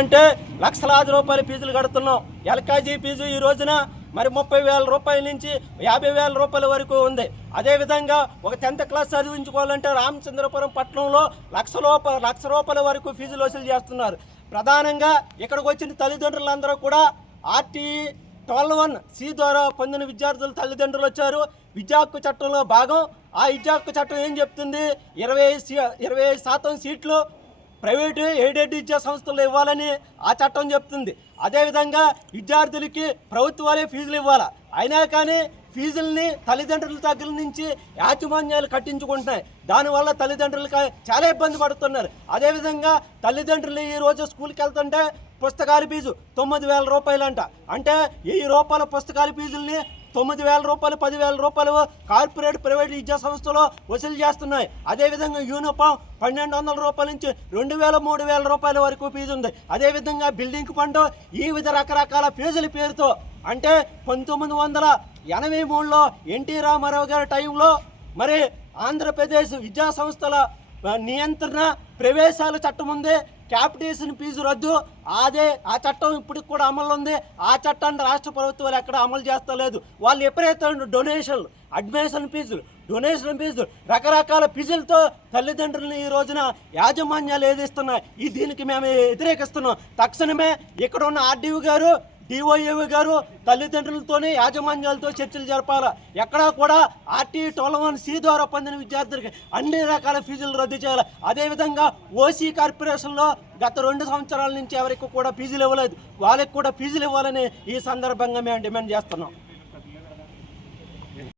అంటే లక్షలాది రూపాయల ఫీజులు కడుతున్నాం. ఎల్కేజీ ఫీజు ఈ రోజున మరి 30,000 రూపాయల నుంచి 50,000 రూపాయల వరకు ఉంది. అదేవిధంగా ఒక 10th క్లాస్ చదివించుకోవాలంటే రామచంద్రపురం పట్టణంలో లక్ష రూపాయల వరకు ఫీజులు వసూలు చేస్తున్నారు. ప్రధానంగా ఇక్కడికి వచ్చిన తల్లిదండ్రులందరూ కూడా RTE 12(1)C ద్వారా పొందిన విద్యార్థుల తల్లిదండ్రులు వచ్చారు. విద్యా హక్కు చట్టంలో భాగం. ఆ విద్యా హక్కు చట్టం ఏం చెప్తుంది? 25% సీట్లు ప్రైవేటు ఎయిడెడ్ విద్యా సంస్థలు ఇవ్వాలని ఆ చట్టం చెప్తుంది. అదేవిధంగా విద్యార్థులకి ప్రభుత్వాలే ఫీజులు ఇవ్వాలి. అయినా కానీ ఫీజుల్ని తల్లిదండ్రుల దగ్గర నుంచి యాజమాన్యాలు కట్టించుకుంటున్నాయి. దానివల్ల తల్లిదండ్రులకి చాలా ఇబ్బంది పడుతున్నారు. అదేవిధంగా తల్లిదండ్రులు ఈరోజు స్కూల్కి వెళ్తుంటే పుస్తకాల ఫీజు 9,000 రూపాయలంట. అంటే 1000 రూపాయల పుస్తకాల ఫీజుల్ని 9,000 రూపాయలు 10,000 రూపాయలు కార్పొరేట్ ప్రైవేట్ విద్యా సంస్థలు వసూలు చేస్తున్నాయి. అదేవిధంగా యూనిఫామ్ 1,200 రూపాయల నుంచి 2,000 3,000 రూపాయల వరకు ఫీజు ఉంది. అదేవిధంగా బిల్డింగ్ ఫండ్ ఈ విధ రకరకాల ఫీజుల పేరుతో అంటే 1983లో ఎన్టీ రామారావు గారి టైంలో మరి ఆంధ్రప్రదేశ్ విద్యా సంస్థల నియంత్రణ ప్రవేశాల చట్టం ఉంది. క్యాపిటేషన్ ఫీజు రద్దు ఆ చట్టం ఇప్పటికి కూడా అమలు ఉంది. ఆ చట్టాన్ని రాష్ట్ర ప్రభుత్వాలు ఎక్కడ అమలు చేస్తలేదు. వాళ్ళు ఎప్పుడైతే డొనేషన్లు అడ్మిషన్ ఫీజులు రకరకాల ఫీజులతో తల్లిదండ్రులను ఈ రోజున యాజమాన్యాలు ఏదిస్తున్నాయి. దీనికి మేము వ్యతిరేకిస్తున్నాం. తక్షణమే ఇక్కడ ఉన్న RDO గారు DOE గారు తల్లిదండ్రులతోనే యాజమాన్యాలతో చర్చలు జరపాలి. ఎక్కడా కూడా RTE 12(1)C ద్వారా పొందిన విద్యార్థులకి అన్ని రకాల ఫీజులు రద్దు చేయాలి. అదేవిధంగా OC కార్పొరేషన్లో గత 2 సంవత్సరాల నుంచి ఎవరికి కూడా ఫీజులు ఇవ్వలేదు. వాళ్ళకి కూడా ఫీజులు ఇవ్వాలని ఈ సందర్భంగా మేము డిమాండ్ చేస్తున్నాం.